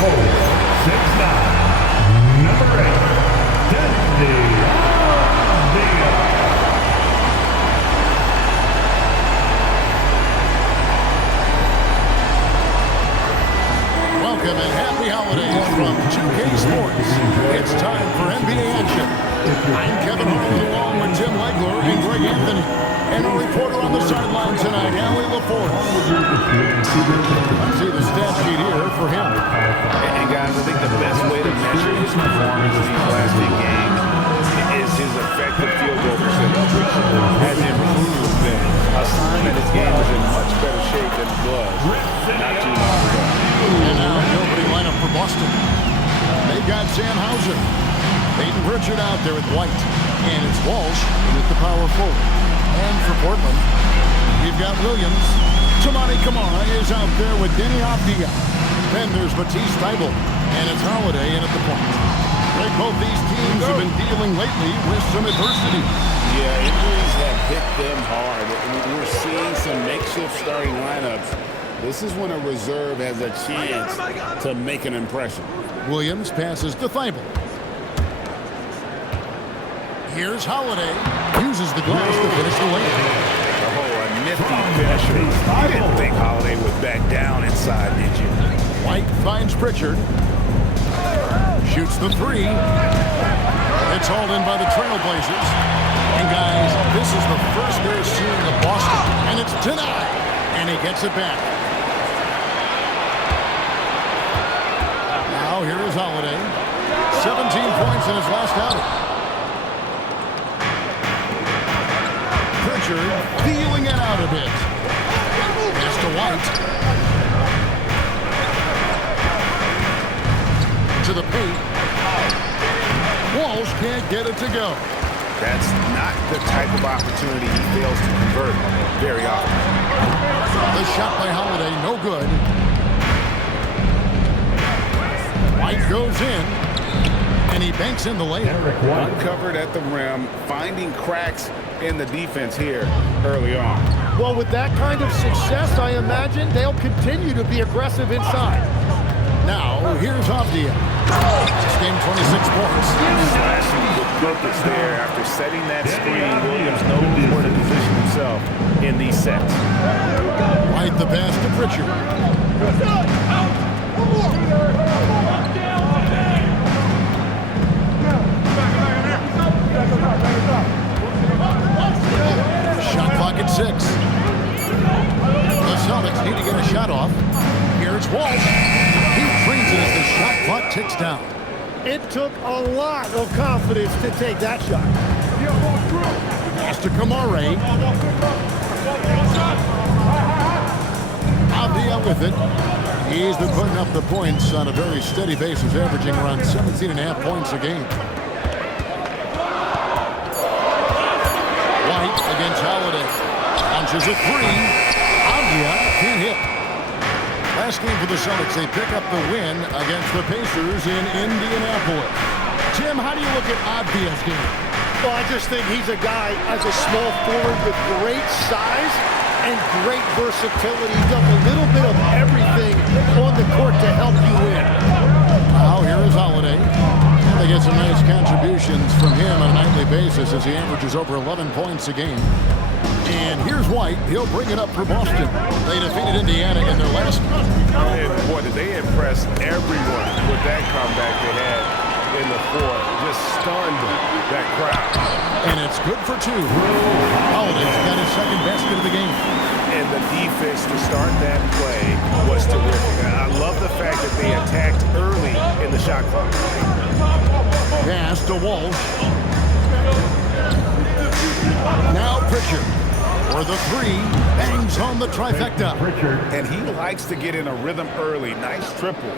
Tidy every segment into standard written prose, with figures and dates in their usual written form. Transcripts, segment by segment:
total 6'9", number 8, Destiny Avdia. Welcome and happy holidays from 2K Sports. It's time for NBA action. I'm Kevin Harlan along with Tim Legler and Greg Anthony. And our reporter on the sideline tonight, Allie LaForce. Let's see the stat sheet here for him. And guys, I think the best way to measure his performance in these last 8 games is his effective field goal percentage, which has improved and a sign that his game is in much better shape than it was not too long ago. And now the opening lineup for Boston. They've got Sam Hauser, Peyton Pritchard out there at White, and it's Walsh with the power forward. And for Portland, we've got Williams. Toumani Camara is out there with Deni Avdia. Then there's Matisse Thybulle, and it's Holiday in at the point. Like both these teams have been dealing lately with some adversity. Yeah, injuries have hit them hard. We're seeing some makeshift starting lineups. This is when a reserve has a chance to make an impression. Williams passes to Thybulle. Here's Holiday. Uses the glass to finish the layup. Oh, a nifty finisher. I didn't think Holiday would back down inside, did you? White finds Pritchard. Shoots the three. It's hauled in by the Trailblazers. And guys, this is the first they're seeing of Boston. And it's denied. And he gets it back. Now here is Holiday. 17 points in his last outing. Pritchard feeling it out a bit. Pass to White. To the paint. Walsh can't get it to go. That's not the type of opportunity he fails to convert very often. The shot by Holiday, no good. White goes in, and he banks in the layup. Uncovered at the rim, finding cracks in the defense here early on. Well, with that kind of success, I imagine they'll continue to be aggressive inside. Now, here's Avdia. This game, 26 points. Slashing with purpose there after setting that screen. Williams knows where to position himself in these sets. White the pass to Pritchard. Shot clock at 6. The Celtics need to get a shot off. Here's Walsh. He trains it as the shot clock ticks down. It took a lot of confidence to take that shot. Pass to Camara. Avdia with it. He's been putting up the points on a very steady basis, averaging around 17.5 points a game. White against Holiday. Launches a three. Avdia can't hit. Last game for the Celtics, they pick up the win against the Pacers in Indianapolis. Tim, how do you look at Avdia's game? Well, I just think he's a guy as a small forward with great size and great versatility. He does a little bit of everything on the court to help you win. Now here is Holiday. And they get some nice contributions from him on a nightly basis as he averages over 11 points a game. And here's White. He'll bring it up for Boston. They defeated Indiana in their last game. And boy, did they impress everyone with that comeback they had in the fourth. Just stunned that crowd. And it's good for 2. Holiday's got his second basket of the game. And the defense to start that play was terrific. And I love the fact that they attacked early in the shot clock. Pass to Walsh. Now Pritchard. For the 3, bangs home the trifecta. And he likes to get in a rhythm early. Nice triple.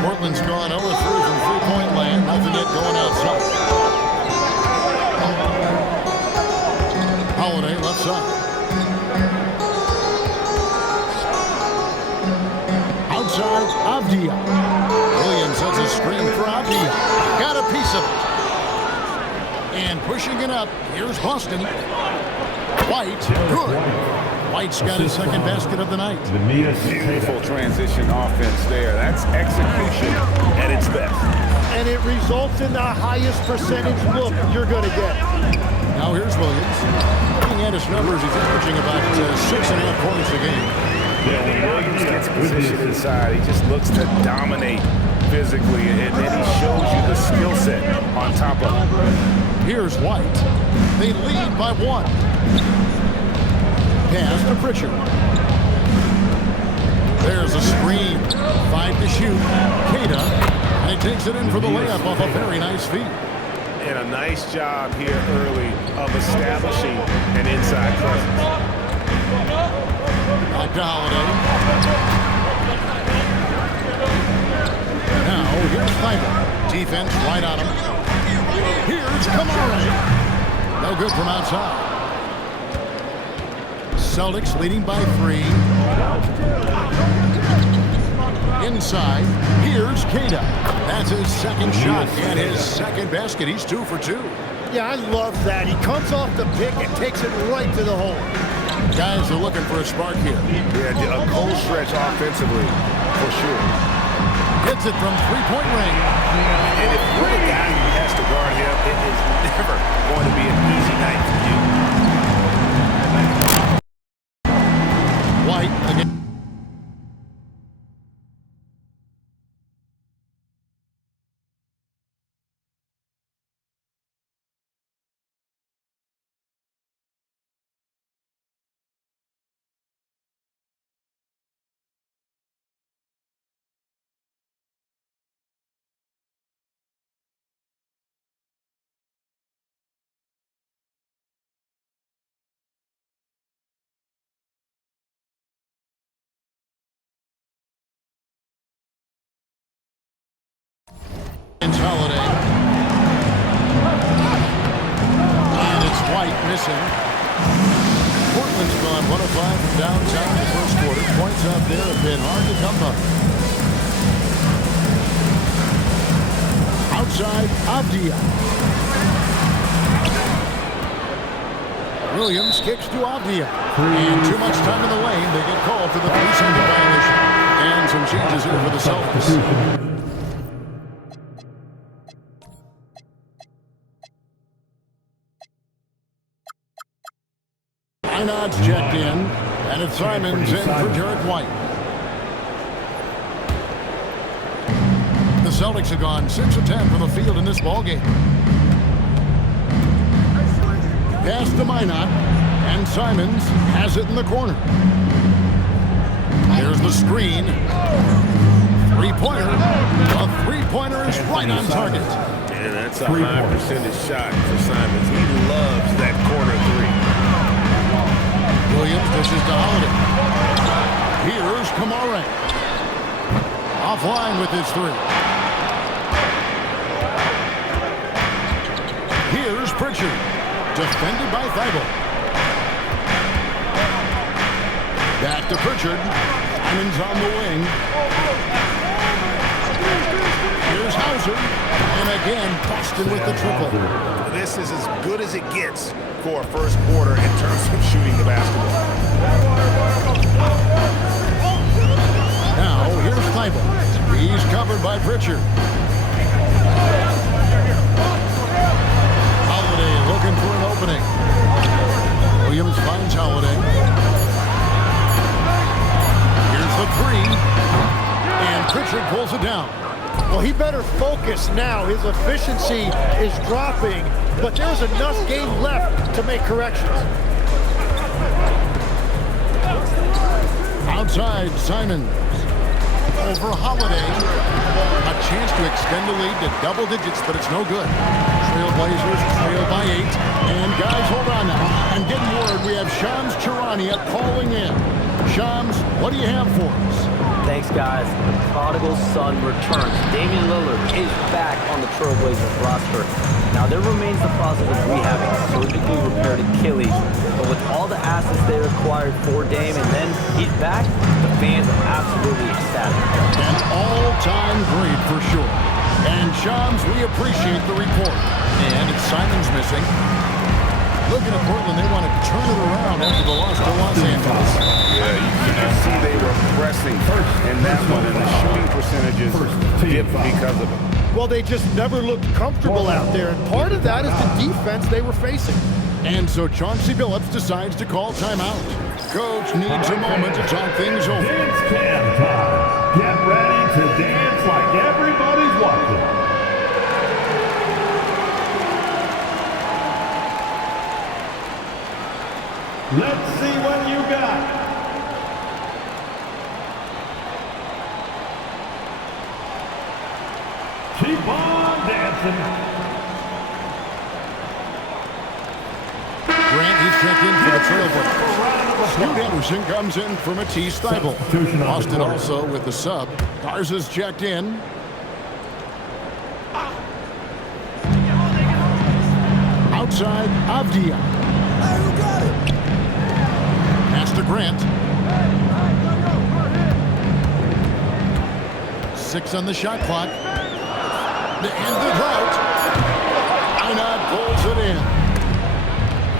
Portland's gone 0-3 from three-point land. Nothing yet going outside. Holiday left side. Outside, Avdia. Williams has a screen for Avdia. Got a piece of it. And pushing it up, here's Boston. White, good. White's got his second basket of the night. Beautiful transition offense there. That's execution at its best. And it results in the highest percentage look you're going to get. Now here's Williams. Looking at his numbers, he's averaging about 6.5 points a game. Yeah, when Williams gets positioned inside, he just looks to dominate physically, and then he shows you the skill set on top of it. Here's White. They lead by 1. Pass to Pritchard. There's a screen. 5 to shoot. Queta. And he takes it in for the layup off a very nice feed. And a nice job here early of establishing an inside presence. Back to Holiday. Now, here's Fiber. Defense right on him. Here's Kamara. No good from outside. Celtics leading by 3. Inside, here's Queta. That's his second shot and his second basket. He's 2 for 2. Yeah, I love that. He comes off the pick and takes it right to the hole. Guys are looking for a spark here. Yeah, a cold stretch offensively, for sure. Hits it from three-point range. And if you're the guy who has to guard him, it is never going to be an easy night for you. White again. Holiday. And it's White missing. Portland's gone 105 from downtown in the first quarter. Points out there have been hard to come by. Outside, Avdia. Williams kicks to Avdia. And too much time in the lane. They get called for the 3-second violation. And some changes here for the Celtics. Einard's checked in, and it's Simons in for Jared White. The Celtics have gone 6 of 10 from the field in this ballgame. Pass to Minot, and Simons has it in the corner. Here's the screen. Three-pointer. A three-pointer is right on target. And that's a high percentage shot for Simons. He loves that corner 3. Williams dishes to Holiday. Here's Kamara. Offline with his 3. Here's Pritchard. Defended by Thibault. Back to Pritchard. Simons on the wing. Here's Hauser. And again, Boston with the triple. This is as good as it gets for a first quarter in terms of shooting the basketball. Now, here's Thibault. He's covered by Pritchard. Holiday looking for an opening. Williams finds Holiday. Here's the 3. And Pritchard pulls it down. Well, he better focus now. His efficiency is dropping, but there's enough game left to make corrections. Outside, Simons. Over Holiday. A chance to extend the lead to double digits, but it's no good. Trailblazers trail by 8. And guys, hold on now. I'm getting word we have Shams Charania calling in. Shams, what do you have for us? Thanks, guys. The prodigal son returns. Damian Lillard is back on the Trailblazers roster. Now, there remains the process of rehabbing a surgically repaired Achilles. But with all the assets they acquired for Dame, and then he's back, the fans are absolutely ecstatic. An all-time great for sure. And Shams, we appreciate the report. And it's Simons missing. Looking at Portland, they want to turn it around after the loss to Los Angeles. Yeah, you can see they were pressing in that one, and the shooting percentages dipped because of it. Well, they just never looked comfortable out there, and part of that is the defense they were facing. And so Chauncey Billups decides to call timeout. Coach needs a moment to talk things over. Dance cam time. Get ready to dance like everybody's watching. Let's see what you got. Keep on dancing. Grant, he's checked in for the Trailblazers. Scoot Henderson comes in for Matisse Thybulle. Austin also with the sub. Garza's checked in. Outside, Avdia. Pass to Grant. 6 on the shot clock. The end of the drought. Einad pulls it in.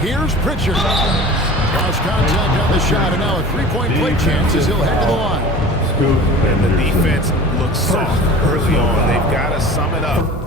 Here's Pritchard. Lost contact on the shot, and now a three-point play chance as he'll head to the line. And the defense looks soft early on. They've got to sum it up.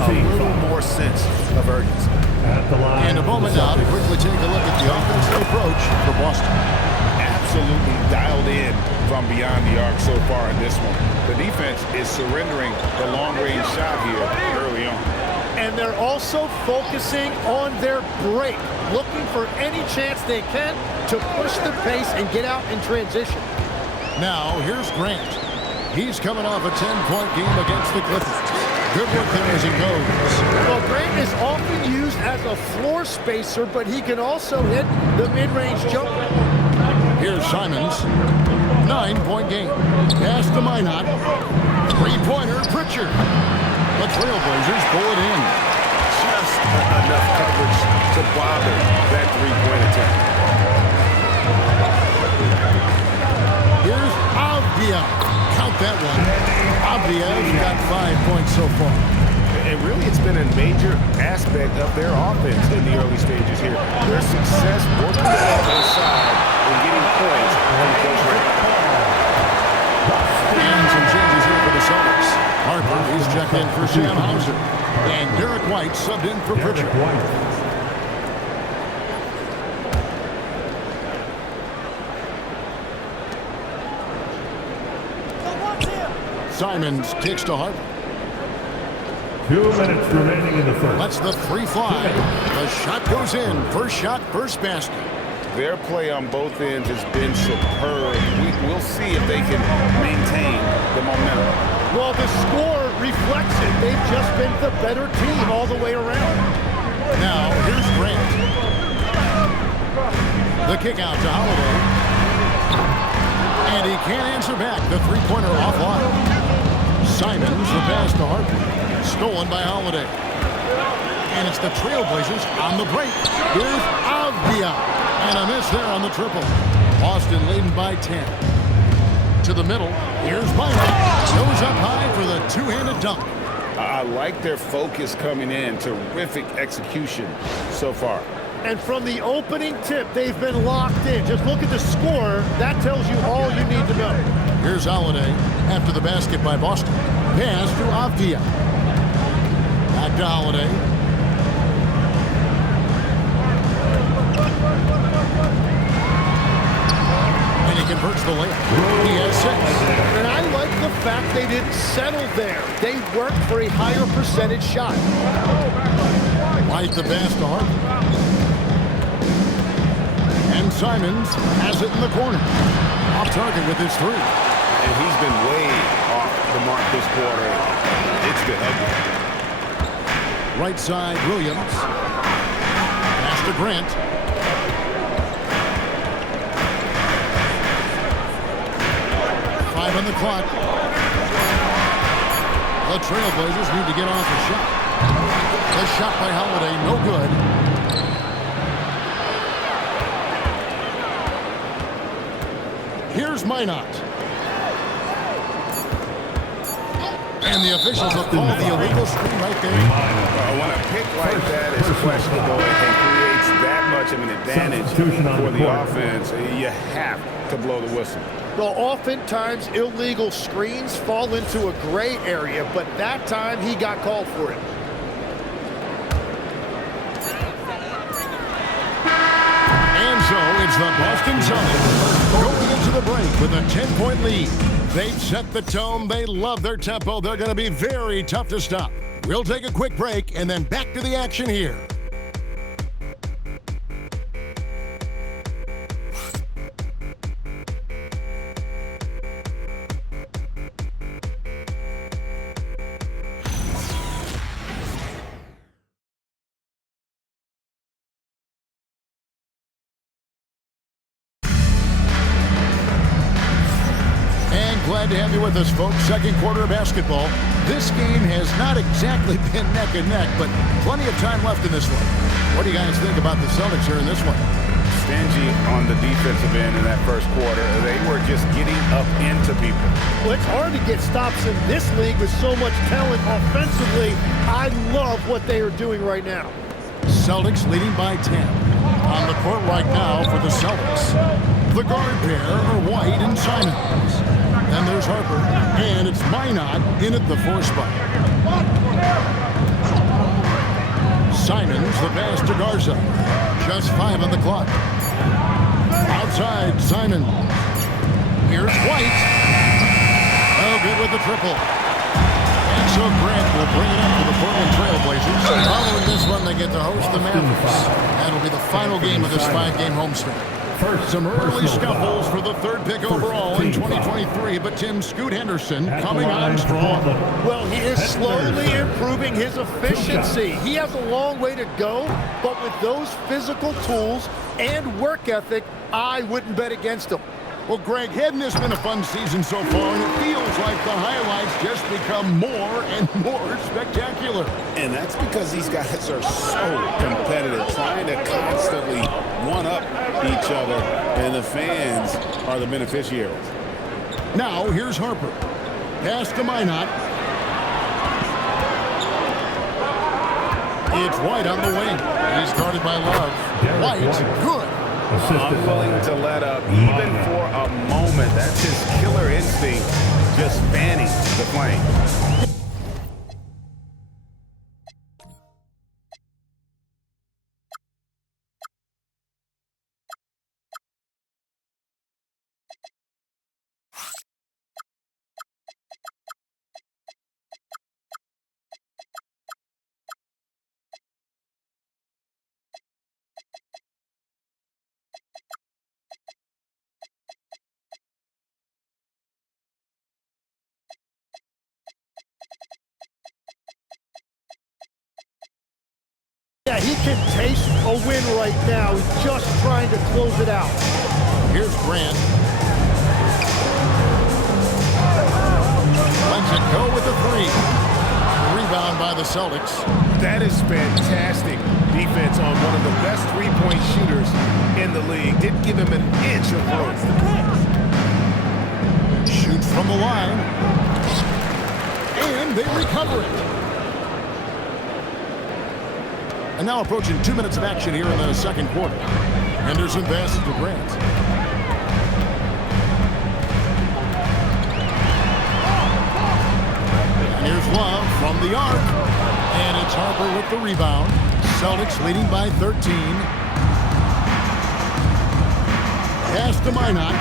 A little more sense of urgency. And a moment now to quickly take a look at the offensive approach for Boston. Absolutely dialed in from beyond the arc so far in this one. The defense is surrendering the long-range shot here early on. And they're also focusing on their break, looking for any chance they can to push the pace and get out in transition. Now, here's Grant. He's coming off a 10-point game against the Clippers. Good work there as he goes. Well, Grant is often used as a floor spacer, but he can also hit the mid-range jumper. Here's Simons. 9-point game. Pass to Minot. Three-pointer, Pritchard. The Trailblazers pull it in. Just enough coverage to bother that three-point attempt. Here's Avdia. Count that one. Avdia's got 5 points so far. And really, it's been a major aspect of their offense in the early stages here. Their success working the offensive side and getting points on the close range. And some changes here for the Celtics. Harper, he's checked in for Sam Hauser. And Derek White subbed in for Pritchard. Simons kicks to Harper. 2 minutes remaining in the first. Lets the three fly. The shot goes in. First shot, first basket. Their play on both ends has been superb. We'll see if they can maintain the momentum. Well, the score reflects it. They've just been the better team all the way around. Now, here's Grant. The kick out to Holiday. And he can't answer back. The three-pointer offline. Simons, the pass to Harper. Stolen by Holiday. And it's the Trailblazers on the break. Here's Avdia. And a miss there on the triple. Boston leading by 10. To the middle. Here's Minot. Goes up high for the two-handed dunk. I like their focus coming in. Terrific execution so far. And from the opening tip, they've been locked in. Just look at the score. That tells you all you need to know. Here's Holiday after the basket by Boston. Pass to Avdia. Back to Holiday. And he converts the layup. He has 6. And I like the fact they didn't settle there. They worked for a higher percentage shot. White the pass to Harper. And Simons has it in the corner. Off target with his three. And he's been way off the mark this quarter. It's been ugly. Right side, Williams. Pass to Grant. Five on the clock. The Trailblazers need to get off a shot. The shot by Holiday, no good. Here's Minot. And the officials will call the illegal screen right there. When a pick like that is questionable and creates that much of an advantage for the offense, you have to blow the whistle. Well, oftentimes illegal screens fall into a gray area, but that time he got called for it. And so it's the Boston Celtics going into the break with a 10-point lead. They've set the tone. They love their tempo. They're going to be very tough to stop. We'll take a quick break and then back to the action here. Glad to have you with us, folks. Second quarter of basketball. This game has not exactly been neck and neck, but plenty of time left in this one. What do you guys think about the Celtics here in this one? Stingy on the defensive end in that first quarter. They were just getting up into people. Well, it's hard to get stops in this league with so much talent offensively. I love what they are doing right now. Celtics leading by 10. On the court right now for the Celtics. The guard pair are White and Simons. Then there's Harper, and it's Minot in at the 4 spot. Simons, the pass to Garza. Just 5 on the clock. Outside, Simons. Here's White. Oh, good with the triple. And so Grant will bring it up for the Portland Trailblazers. Following this one, they get to host the Mavericks. That'll be the final game of this 5-game homestand. Some early scuffles for the 3rd pick overall in 2023, but Tim Scoot Henderson coming on strong. Well, he is slowly improving his efficiency. He has a long way to go, but with those physical tools and work ethic, I wouldn't bet against him. Well, Greg, hadn't this been a fun season so far? And it feels like the highlights just become more and more spectacular. And that's because these guys are so competitive, trying to constantly one-up each other, and the fans are the beneficiaries. Now, here's Harper. Pass to Minot. It's White on the wing. He's guarded by Love. White, good. Unwilling to let up, even for a moment. That's his killer instinct, just fanning the flame. Yeah, he can taste a win right now. He's just trying to close it out. Here's Grant. Lets it go with the 3. Rebound by the Celtics. That is fantastic defense on one of the best three-point shooters in the league. Didn't give him an inch of room. Shoots from the line. And they recover it. And now approaching 2 minutes of action here in the second quarter. Henderson passes to Grant. And here's Love from the arc. And it's Harper with the rebound. Celtics leading by 13. Pass to Minot.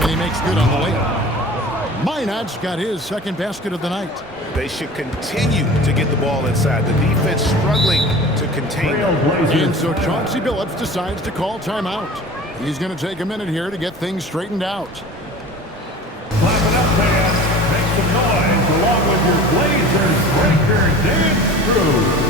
And he makes good on the layup. Minot's got his second basket of the night. They should continue to get the ball inside. The defense struggling to contain them. And so Chauncey Billups decides to call timeout. He's going to take a minute here to get things straightened out. Clap it up, fans. Make some noise along with your Blazers breaker dance crew.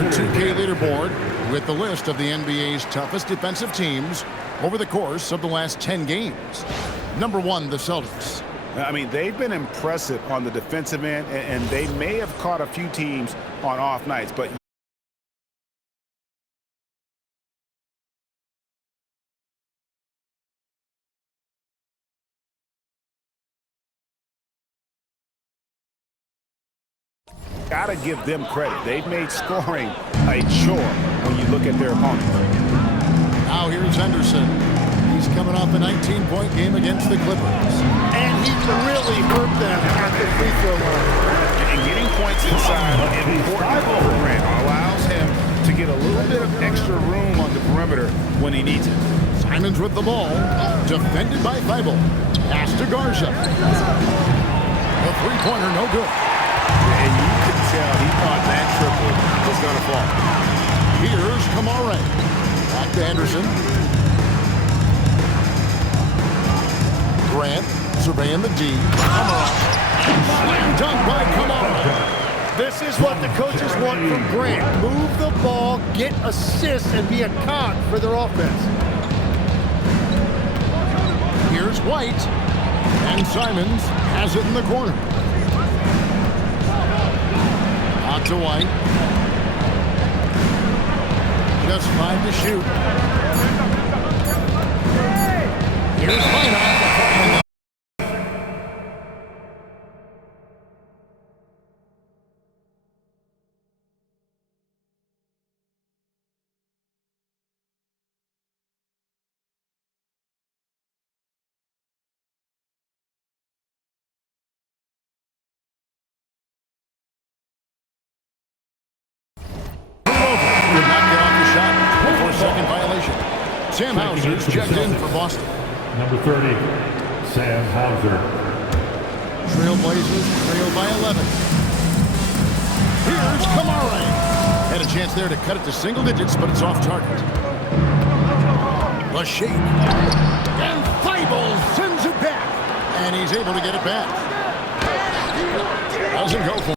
our 2K leaderboard with the list of the NBA's toughest defensive teams over the course of the last 10 games. Number 1, the Celtics. I mean, they've been impressive on the defensive end, and they may have caught a few teams on off nights, but gotta give them credit. They've made scoring a chore when you look at their opponent. Now here's Henderson. He's coming off a 19-point game against the Clippers. And he really hurt them at the free throw line. And getting points inside is important for Grant. Allows him to get a little bit of extra room on the perimeter when he needs it. Simons with the ball. Defended by Thibault. Pass to Garza. The three-pointer no good. And you can tell he thought that triple was going to fall. Here's Kamara. Back to Henderson. Grant surveying the D. Kamara. Slam dunk by Kamara. This is what the coaches want from Grant. Move the ball, get assists, and be a cog for their offense. Here's White. And Simons has it in the corner. Out to White. Just 5 to shoot. Here's White. Sam Hauser's checked in for Boston. Number 30, Sam Hauser. Trailblazers trail by 11. Here's Kamara. Had a chance there to cut it to single digits, but it's off target. The shake. And Thibault sends it back. And he's able to get it back. Doesn't go for it.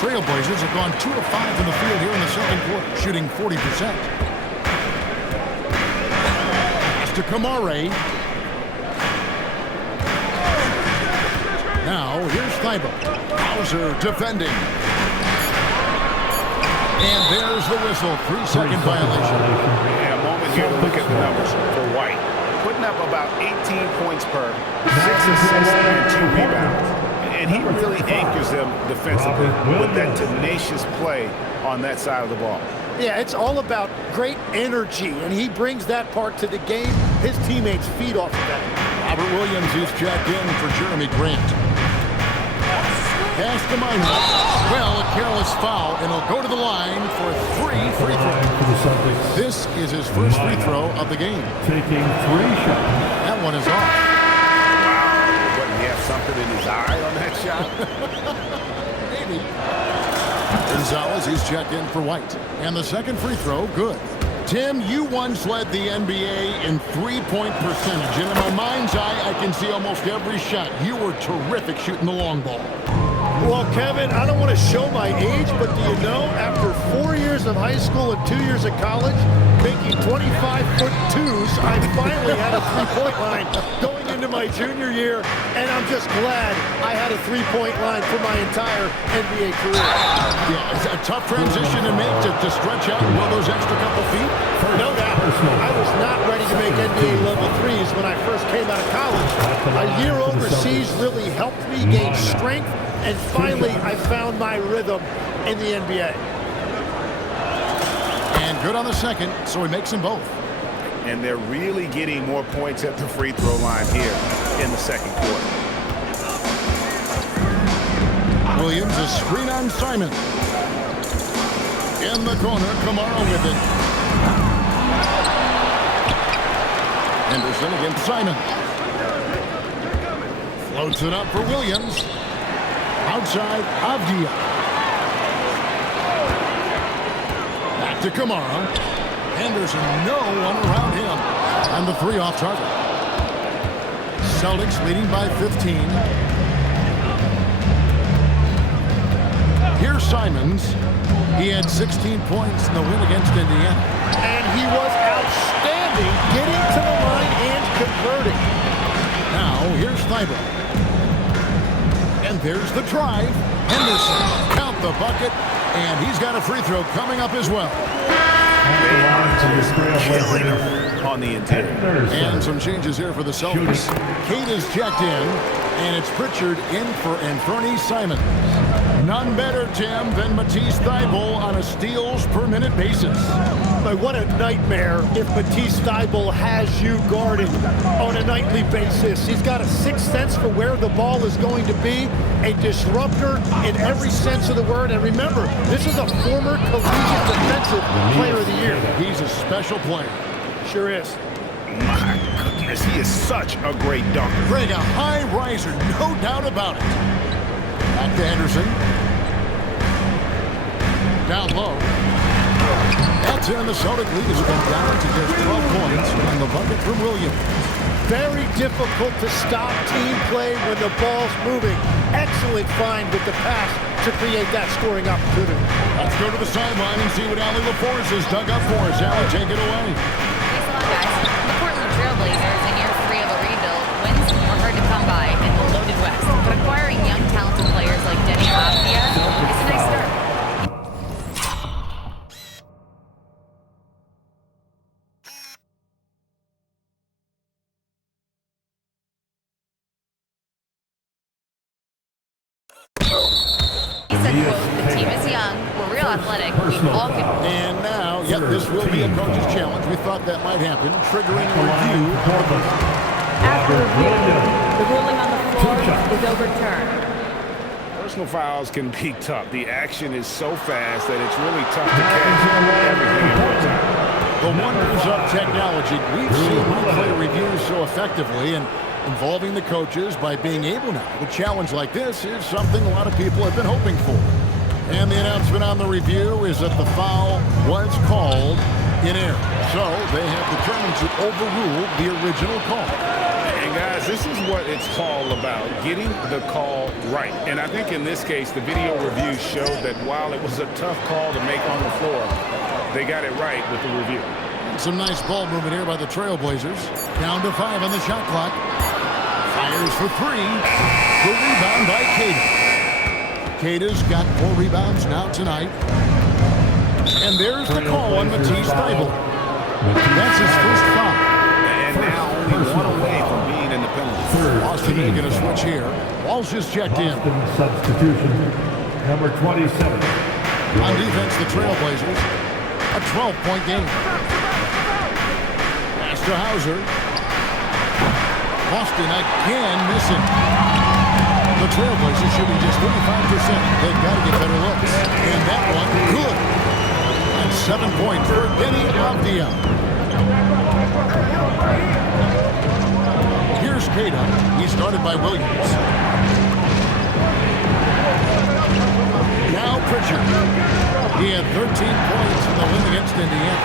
Trailblazers have gone 2 of 5 from the field here in the second quarter, shooting 40%. Pass to Kamara. Now here's Thibault. Hauser defending. And there's the whistle. 3-second violation. And a moment here to look at the numbers for White. Putting up about 18 points per, 6 assists and 2 rebounds. And he really anchors them defensively with that tenacious play on that side of the ball. Yeah, it's all about great energy, and he brings that part to the game. His teammates feed off of that. Robert Williams is checked in for Jeremy Grant. Pass to Minor. Well, a careless foul, and he'll go to the line for 3 free throws. This is his first free throw of the game. Taking 3 shots. That one is off. Something in his eye on that shot? Maybe. Gonzalez, he's checked in for White. And the second free throw, good. Tim, you once led the NBA in three-point percentage. And in my mind's eye, I can see almost every shot. You were terrific shooting the long ball. Well, Kevin, I don't want to show my age, but do you know, after 4 years of high school and 2 years of college, making 25-foot-2s, I finally had a three-point line going into my junior year, and I'm just glad I had a three-point line for my entire NBA career. Yeah, it's a tough transition to make to stretch out and go those extra couple feet. No doubt. I was not ready to make NBA level threes when I first came out of college. A year overseas really helped me gain strength, and finally I found my rhythm in the NBA. And good on the second, so he makes them both. And they're really getting more points at the free throw line here in the second quarter. Williams, a screen on Simon. In the corner, Kamara with it. Henderson against Simon. Floats it up for Williams. Outside, Avdia. Back to Kamara. Henderson, no one around him. And the 3 off target. Celtics leading by 15. Here's Simons. He had 16 points in the win against Indiana. And he was outstanding getting to the line and converting. Now, here's Thibault. And there's the drive. Henderson, count the bucket. And he's got a free throw coming up as well. Killing on the interior. And some changes here for the Celtics. Kate is checked in, and it's Pritchard in for Anthony Simons. None better, Tim, than Matisse Thybulle on a steals per minute basis. But what a nightmare if Matisse Thybulle has you guarded on a nightly basis. He's got a sixth sense for where the ball is going to be, a disruptor in every sense of the word. And remember, this is a former collegiate defensive player of the year. He's a special player. Sure is. My goodness, he is such a great dunker. Greg, a high riser, no doubt about it. Back to Henderson. Down low. That's in. The Celtic lead has been down to just 12 points on the bucket from Williams. Very difficult to stop team play when the ball's moving. Excellent find with the pass to create that scoring opportunity. Let's go to the sideline and see what Allie LaForce has dug up for us. Allie, take it away. Thanks a lot, guys. The Portland Trailblazers in year 3 of a rebuild. Wins are hard to come by in the loaded West. But acquiring young, talented players like Denny Avdia is a nice start. He said, quote, the team is young, we're real athletic, we all can. And now, yep, this will be a coach's challenge. We thought that might happen, triggering a review. After review, the ruling on the floor is overturned. Personal fouls can be tough. The action is so fast that it's really tough to catch everything in real time. The wonders of technology. We've seen replay reviews so effectively, and involving the coaches by being able now. The challenge like this is something a lot of people have been hoping for. And the announcement on the review is that the foul was called in error. So they have determined to overrule the original call. And guys, this is what it's all about, getting the call right. And I think in this case, the video review showed that while it was a tough call to make on the floor, they got it right with the review. Some nice ball movement here by the Trailblazers. Down to 5 on the shot clock. Fires for 3. The rebound by Queta. Queta's got 4 rebounds now tonight. And there's the call on Matisse Thybulle. That's his first foul. And now only 1 away from being in the penalty. Boston making a switch here. Walsh is checked in. Boston substitution, number 27. On defense, the Trailblazers. A 12-point game. Pass to Hauser. Boston again missing. The Trailblazers shooting just 35%. They've got to get better looks. And that one, good. And 7 points for Denny Avdia. Here's Queta. He's started by Williams. Now Pritchard. He had 13 points in the win against Indiana.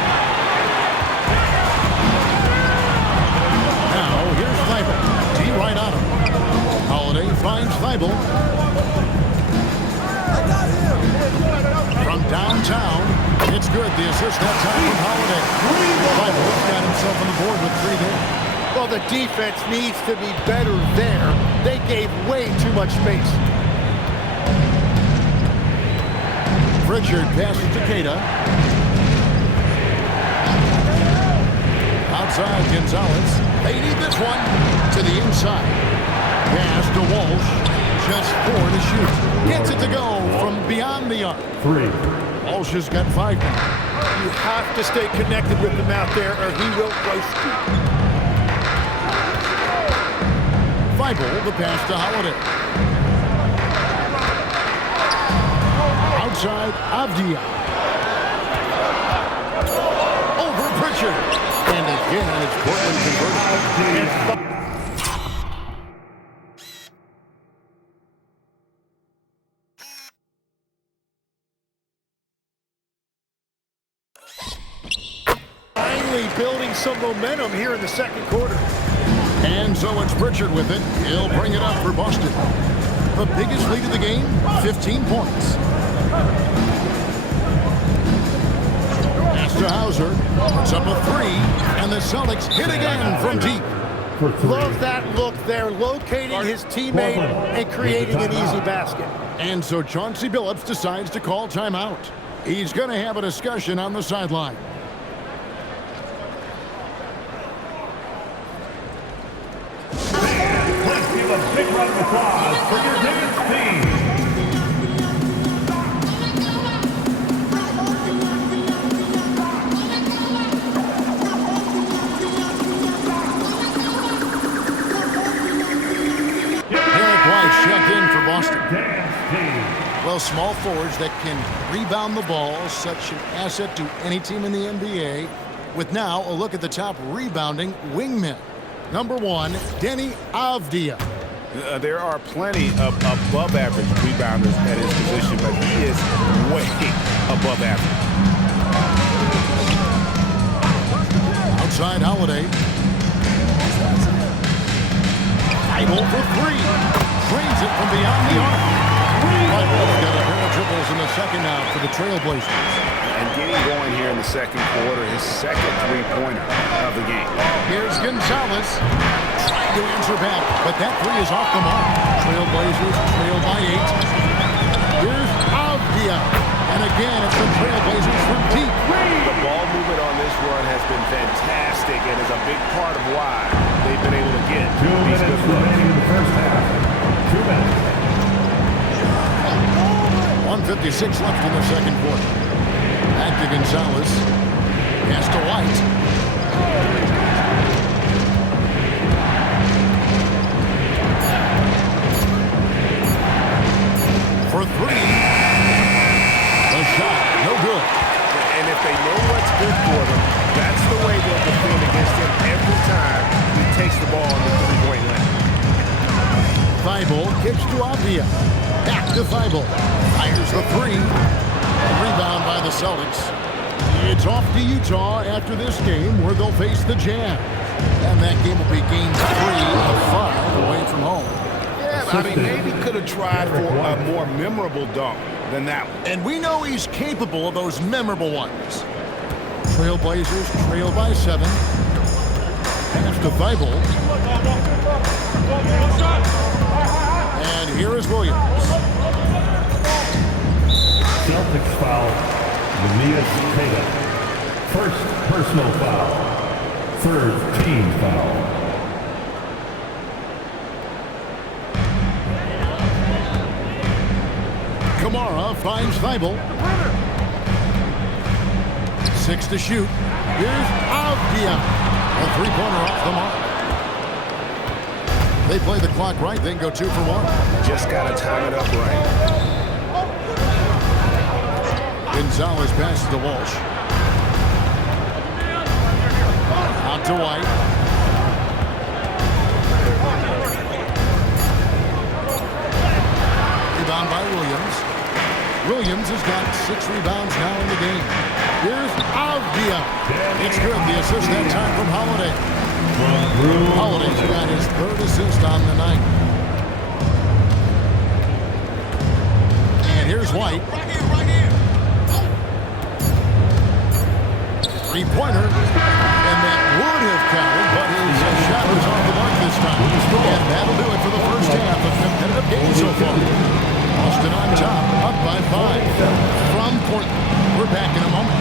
Now, here's Thybulle. He right on him. Holiday finds Thybulle. From downtown, it's good. The assist that time from Holiday. Thybulle's got himself on the board with 3 there. Well, the defense needs to be better there. They gave way too much space. Pritchard passes to Queta. Outside, Gonzalez. They need this one to the inside. Pass to Walsh. Just 4 to shoot. Gets it to go from beyond the arc. 3. Walsh has got 5 now. You have to stay connected with him out there or he will roast you. Thybulle, the pass to Holiday. Outside, Avdia. Over Pritchard. And again, it's Portland converted. finally building some momentum here in the second quarter. And so it's Pritchard with it. He'll bring it up for Boston. The biggest lead of the game, 15 points. Pass to Hauser. Puts up a three. And the Celtics hit again from deep. Love that look there, locating his teammate and creating an easy basket. And so Chauncey Billups decides to call timeout. He's going to have a discussion on the sideline. Let's give a big round of applause for your dance team. Derek White checked in for Boston. Dance team. Well, small forwards that can rebound the ball, such an asset to any team in the NBA. With now a look at the top rebounding wingmen. Number 1, Deni Avdija. There are plenty of above-average rebounders at his position, but he is way above average. Outside Holiday. Idle for three. Drains it from beyond the arc. Idle's got a pair of dribbles in the second half for the Trailblazers. And getting going here in the second quarter, his second three-pointer of the game. Here's Gonzalez. Trying to answer back, but that three is off the mark. Trailblazers trail by 8. Here's Avdija. And again, it's the Trailblazers from deep. The ball movement on this run has been fantastic and is a big part of why they've been able to get 2 minutes remaining in the first half. 2 minutes. 1:56 left in the second quarter. Back to Gonzalez. Pass to White. For three. The shot, no good. And if they know what's good for them, that's the way they'll defend against him every time he takes the ball on the three-point line. Thibault kicks to Avdija. Back to Thibault. Fires the three. Rebound by the Celtics. It's off to Utah after this game where they'll face the Jazz. And that game will be game 3 of 5 away from home. Yeah, I mean, maybe could have tried for a more memorable dunk than that one. And we know he's capable of those memorable ones. Trailblazers trail by 7. Pass to Thibault. And here is Williams. Celtics foul. Neemias Queta. First personal foul. Third team foul. Kamara finds Thibault. 6 to shoot. Here's Avdija. A three-pointer off the mark. They play the clock right, they can go 2 for 1. Just got to time it up right. Gonzalez passes to Walsh. Out to White. Rebound by Williams. Williams has got 6 rebounds now in the game. Here's Avdija. It's good. The assist that time from Holiday. Holiday's got his 3rd assist on the night. And here's White. Three-pointer, and that would have counted, but his shot was off the mark this time. And that'll do it for the first half of competitive game so far. Boston on top, up by 5. From Portland, we're back in a moment.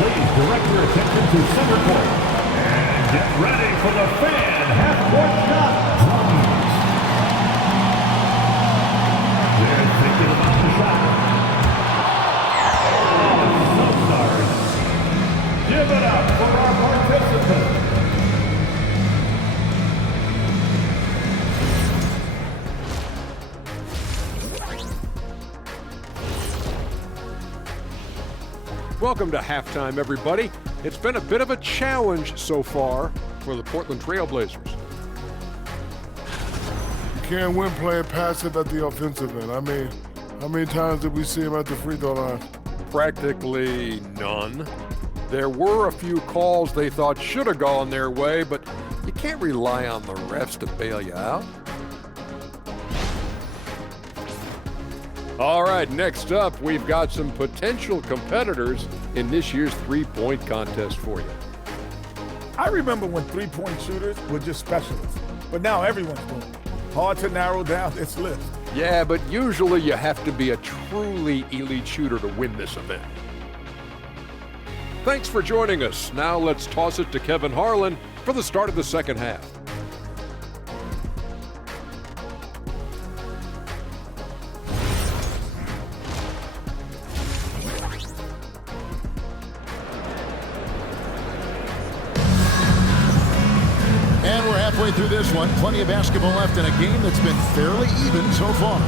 Please direct your attention to center court. And get ready for the fan half-court shot. They're thinking about the shot. Oh, so sorry. Give it up for our participants. Welcome to halftime, everybody. It's been a bit of a challenge so far for the Portland Trailblazers. You can't win playing passive at the offensive end. I mean, How many times did we see him at the free throw line? Practically none. There were a few calls they thought should have gone their way, but you can't rely on the refs to bail you out. All right, next up, we've got some potential competitors in this year's three-point contest for you. I remember when three-point shooters were just specialists, but now everyone's doing it. Hard to narrow down this list. Yeah, but usually you have to be a truly elite shooter to win this event. Thanks for joining us. Now let's toss it to Kevin Harlan for the start of the second half. And we're halfway through this one. Plenty of basketball left in a game that's been fairly even so far.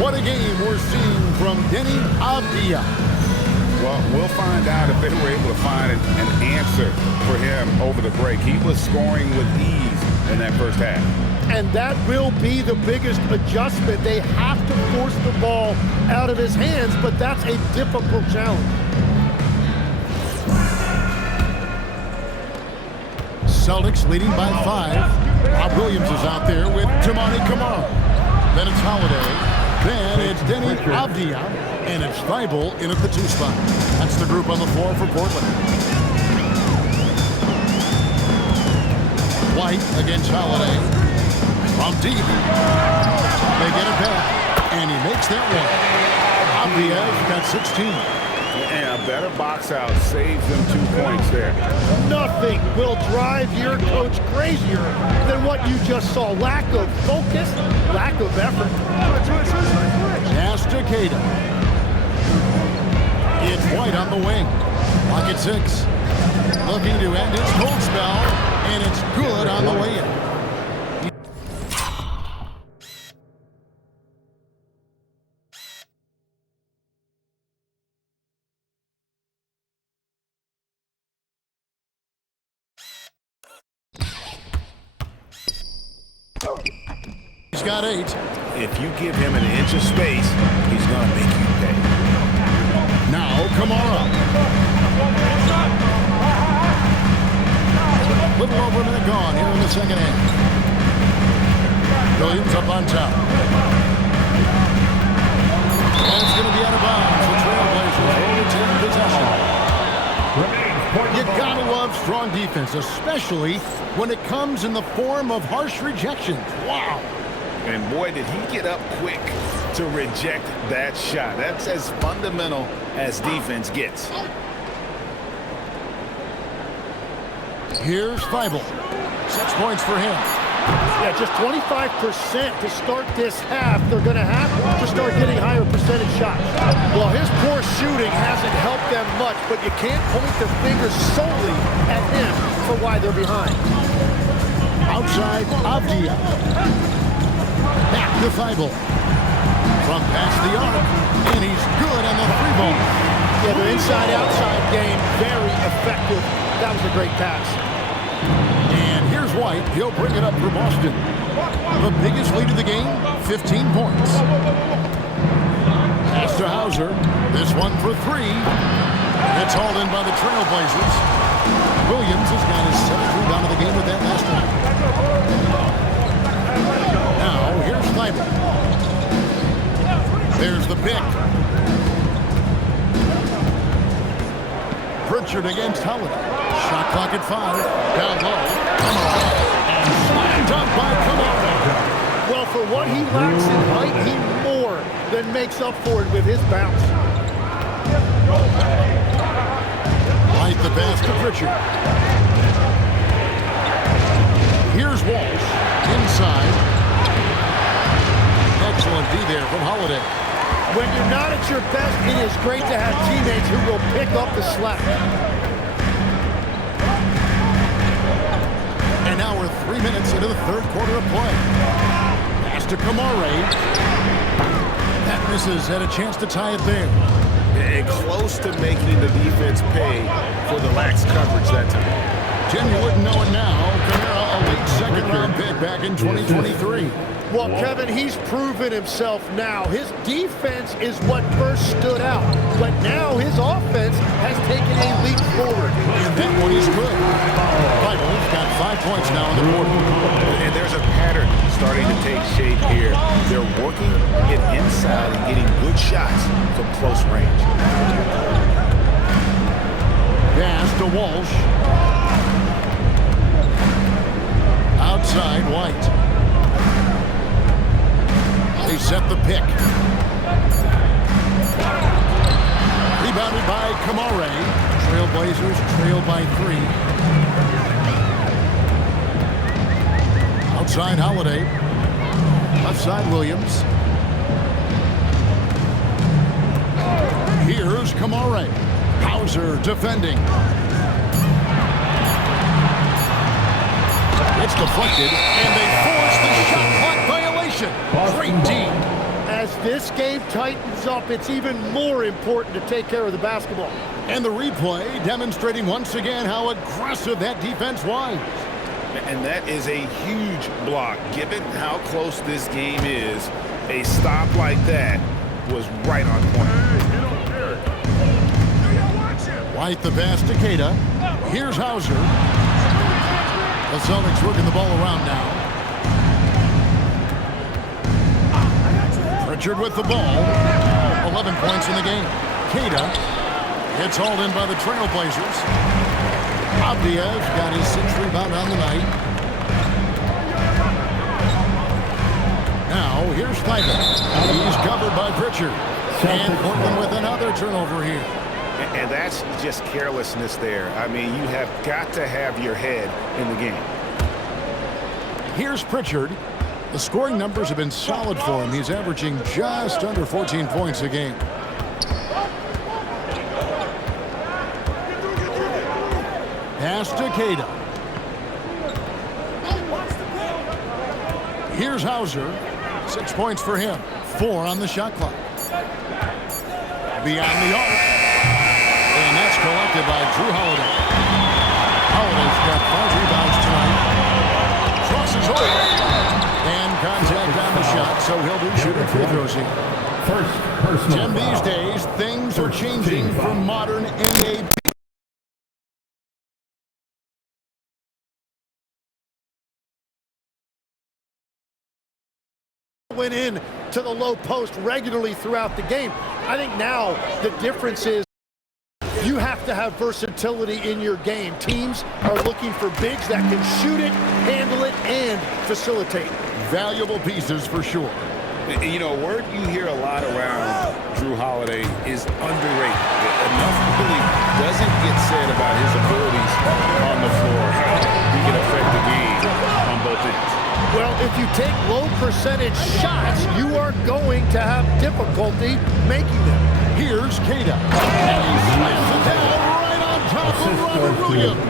What a game we're seeing from Deni Avdija. Well, we'll find out if they were able to find an answer for him over the break. He was scoring with ease in that first half. And that will be the biggest adjustment. They have to force the ball out of his hands, but that's a difficult challenge. Celtics leading by 5. Rob Williams is out there with Toumani Camara. Then it's Holiday. Then it's Deni Avdija. And it's Thybulle in at the 2 spot. That's the group on the floor for Portland. White against Holiday. From deep. They get it back. And he makes that one. Avdija's got 16. And a better box out saves them 2 points there. Nothing will drive your coach crazier than what you just saw. Lack of focus, lack of effort. Pass to Queta. It's White on the wing. Pocket 6. Looking to end his cold spell, and it's good on the way in. He's got 8. If you give him an inch of space, he's going to make you pay. Now, Camara. Little over a minute gone here in the second half. Williams up on top. And it's going to be out of bounds. The Trailblazers will retain possession. You gotta love strong defense, especially when it comes in the form of harsh rejections. Wow. And boy, did he get up quick to reject that shot. That's as fundamental as defense gets. Here's Thybulle. 6 points for him. Yeah, just 25% to start this half. They're going to have to start getting higher percentage shots. Well, his poor shooting hasn't helped them much, but you can't point the fingers solely at him for why they're behind. Outside, Avdija. Back to Thybulle. From past the arc, and he's good on the 3-ball. Yeah, their inside-outside game, very effective. That was a great pass. And here's White. He'll bring it up for Boston. The biggest lead of the game, 15 points. Pass to Hauser. This one for 3. It's hauled in by the Trailblazers. Williams has got his 7th rebound of the game with that last one. Now, here's Thybulle. There's the pick. Pritchard against Holiday. Shot clock at 5. Down low. And slam dunk by Camara. Well, for what he lacks in height, he more than makes up for it with his bounce. Right the pass to Pritchard. Here's Walsh. Inside. Excellent D there from Holiday. When you're not at your best, it is great to have teammates who will pick up the slack. And now we're 3 minutes into the third quarter of play. Pass to Camara. That misses. Had a chance to tie it there. And close to making the defense pay for the lax coverage that time. Jim, you wouldn't know it now. Camara, a late second-round pick back in 2023. Well, Kevin, he's proven himself now. His defense is what first stood out, but now his offense has taken a leap forward. And that one is good. Bible's got 5 points now in the quarter. And there's a pattern starting to take shape here. They're working it inside and getting good shots from close range. Pass to Walsh. Outside, White. They set the pick. Rebounded by Kamare. Trailblazers trail by 3. Outside Holiday. Left side Williams. Here's Kamare. Hauser defending. It's deflected, and they force the shot clock violation. Great team. As this game tightens up, it's even more important to take care of the basketball. And the replay demonstrating once again how aggressive that defense was. And that is a huge block. Given how close this game is, a stop like that was right on point. White the pass to Queta. Here's Hauser. The Celtics working the ball around now. Pritchard with the ball. 11 points in the game. Queta gets hauled in by the Trailblazers. Avdia's got his 6th rebound on the night. Now, here's Thybulle. He's covered by Pritchard. And Portland with another turnover here. And that's just carelessness there. I mean, you have got to have your head in the game. Here's Pritchard. The scoring numbers have been solid for him. He's averaging just under 14 points a game. Pass to Queta. Here's Hauser. 6 points for him. 4 on the shot clock. Beyond the arc. And that's collected by Drew Holiday. Holiday's got 5 rebounds tonight. Crosses over. And contact on the shot, so he'll be shooting free throws here. First personal Jim, these days, things are changing for modern NBA. Went in to the low post regularly throughout the game. I think now the difference is you have to have versatility in your game. Teams are looking for bigs that can shoot it, handle it, and facilitate. Valuable pieces for sure. You know, a word you hear a lot around Drew Holiday is underrated. Enough really doesn't get said about his abilities on the floor, how he can affect the game on both ends. Well, if you take low percentage shots, you are going to have difficulty making them. Here's Queta. And he slams it down right on top of Robert Williams.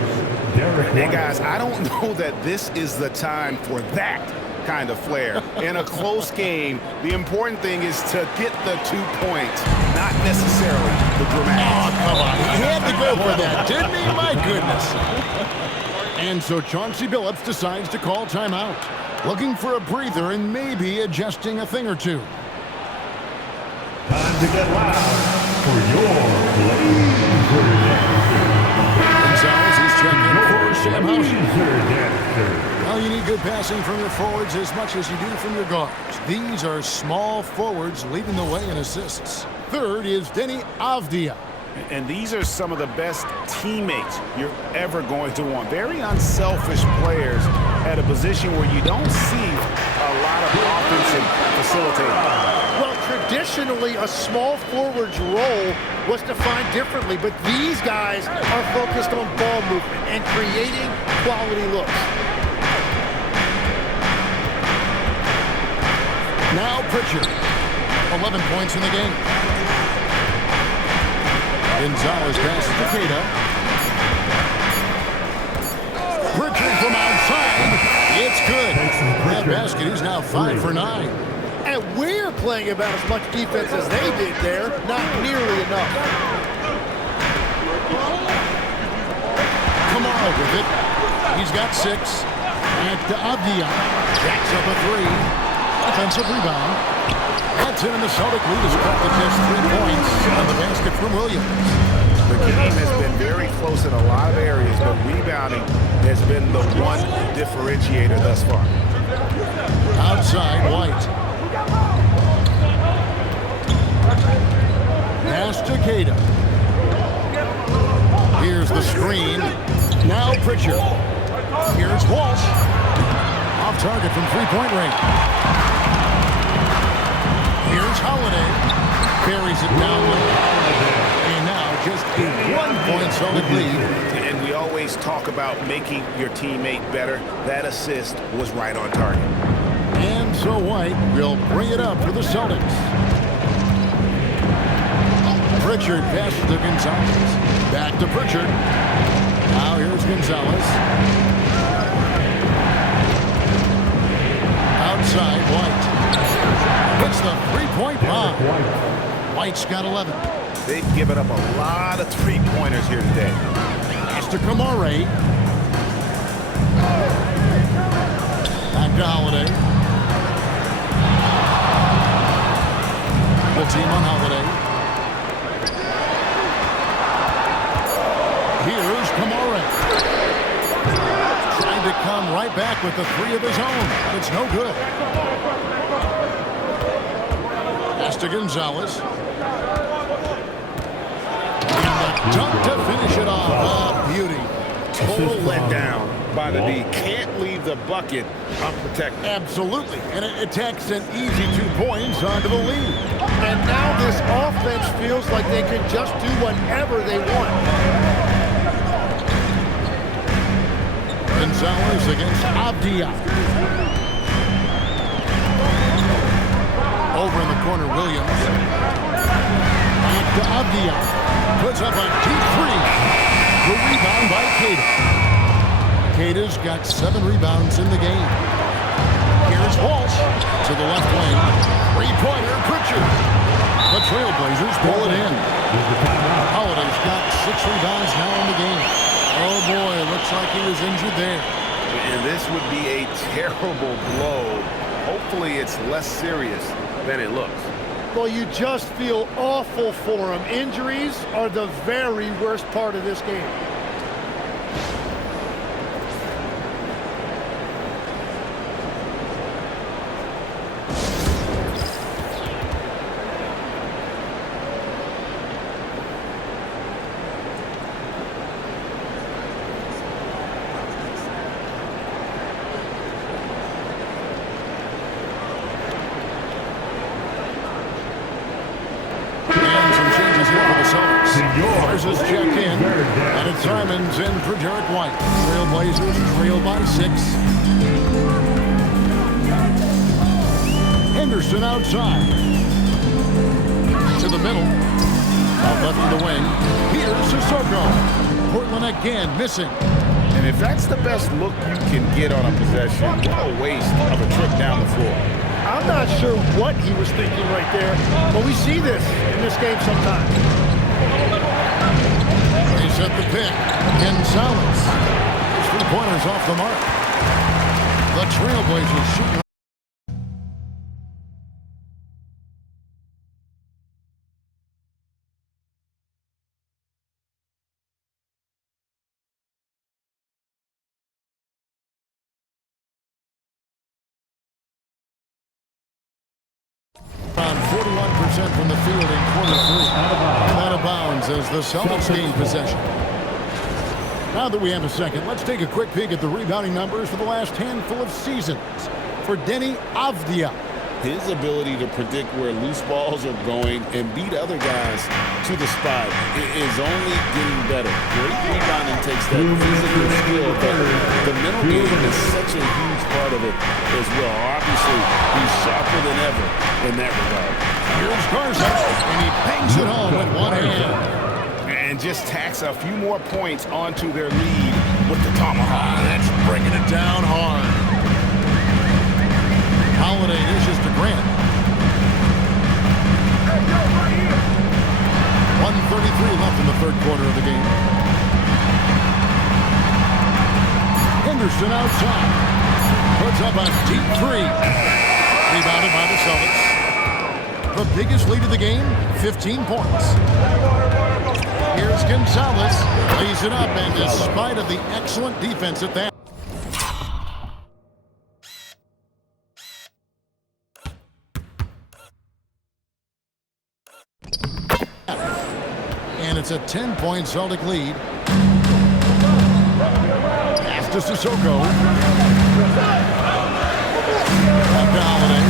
Hey, guys, I don't know that this is the time for that kind of flair. In a close game, the important thing is to get the 2 points, not necessarily the dramatic. Oh, come on. He had to go for that, didn't he? My goodness. And so Chauncey Billups decides to call timeout. Looking for a breather and maybe adjusting a thing or two. Time to get loud for your Blazer Gonzalez is checking for Sam Hauser. Dancer. Well, you need good passing from your forwards as much as you do from your guards. These are small forwards leading the way in assists. Third is Deni Avdija. And these are some of the best teammates you're ever going to want. Very unselfish players at a position where you don't see a lot of offensive facilitating. Well, traditionally, a small forward's role was defined differently, but these guys are focused on ball movement and creating quality looks. Now Pritchard. 11 points in the game. Gonzalez passes to Queta. Pritchard from outside. It's good. That basket is now 5 for 9. And we're playing about as much defense as they did there. Not nearly enough. Kamara with it. He's got 6. Back to Avdija. Jacks up a 3. Offensive rebound. That's in, and the Celtic lead is cut to just 3 points on the basket from Williams. The game has been very close in a lot of areas, but rebounding has been the one differentiator thus far. Outside, White. Pass to Queta. Here's the screen. Now Pritchard. Here's Walsh. Off target from three-point range. Here's Holiday. Carries it down low. And now just a 1-point Celtic lead. And we always talk about making your teammate better. That assist was right on target. And so White will bring it up for the Celtics. Pritchard passes to Gonzalez. Back to Pritchard. Now here's Gonzalez. Outside, White. Hits the three-point bomb. White's got 11. They've given up a lot of three-pointers here today. Pass to Kamare. Back to Holiday. Full team on Holiday. Here's Kamare. Trying to come right back with the three of his own. It's no good. Pass to Gonzalez. Dunk to finish it off. Oh, beauty. Total letdown by the D. Can't leave the bucket unprotected. Absolutely. And it takes an easy 2 points onto the lead. And now this offense feels like they can just do whatever they want. Gonzalez against Avdia. Over in the corner, Williams. Back to Avdia. Puts up a deep three. The rebound by Queta. Queta's got 7 rebounds in the game. Here's Walsh to the left wing. Three-pointer, Pritchard. The Trailblazers pull it in. Holiday's got 6 rebounds now in the game. Oh boy, looks like he was injured there. And this would be a terrible blow. Hopefully it's less serious than it looks. Well, you just feel awful for him. Injuries are the very worst part of this game. Is checked in, and it's Simons in for Derek White. Trailblazers trail by 6. Henderson outside. To the middle. Out left of the wing. Here's Sissoko. Portland again missing. And if that's the best look you can get on a possession, what a waste of a trip down the floor. I'm not sure what he was thinking right there, but we see this in this game sometimes. At the pick, Gonzalez. His 3-pointers off the mark. The Trailblazers shooting. Around 41% from the field in quarter 3. Out of bounds as the Celtics gain possession. Now that we have a second, let's take a quick peek at the rebounding numbers for the last handful of seasons. For Deni Avdia. His ability to predict where loose balls are going and beat other guys to the spot is only getting better. Great rebounding takes that physical skill, but the mental game is such a huge part of it as well. Obviously, he's sharper than ever in that regard. Here's Garza, and he bangs it home with one hand. And just tacks a few more points onto their lead with the tomahawk. That's bringing it down hard. Holiday dishes to Grant. 1:33 left in the third quarter of the game. Henderson outside. Puts up a deep three. Rebounded by the Celtics. The biggest lead of the game, 15 points. Here's Gonzalez. Lays it up, and despite of the excellent defense at that. And it's a 10-point Celtic lead. Pass to Sissoko. Back to Holiday.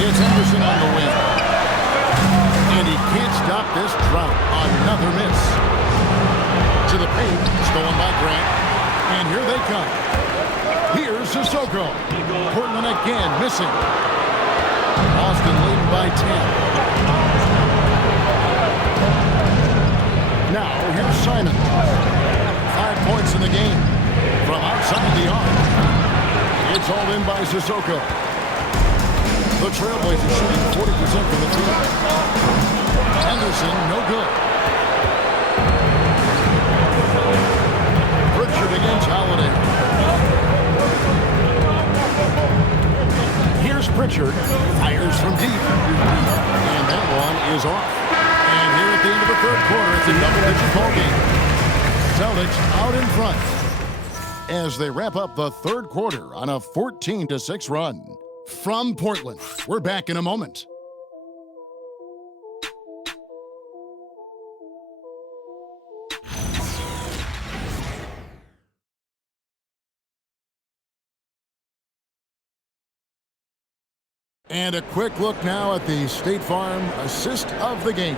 It's Henderson on the wing. And he can't stop this drought. Another miss. To the paint. Stolen by Grant. And here they come. Here's Sissoko. Portland again missing. Boston leading by 10. Now, here's Simon. 5 points in the game from outside the arc. It's all in by Sissoko. The Trailblazers shooting 40% from the field. Henderson, no good. Pritchard against Holiday. Here's Pritchard. Fires from deep. And that one is off. And here at the end of the third quarter, it's a double-digit ball game. Celtics out in front as they wrap up the third quarter on a 14-6 run. From Portland, we're back in a moment. And a quick look now at the State Farm assist of the game.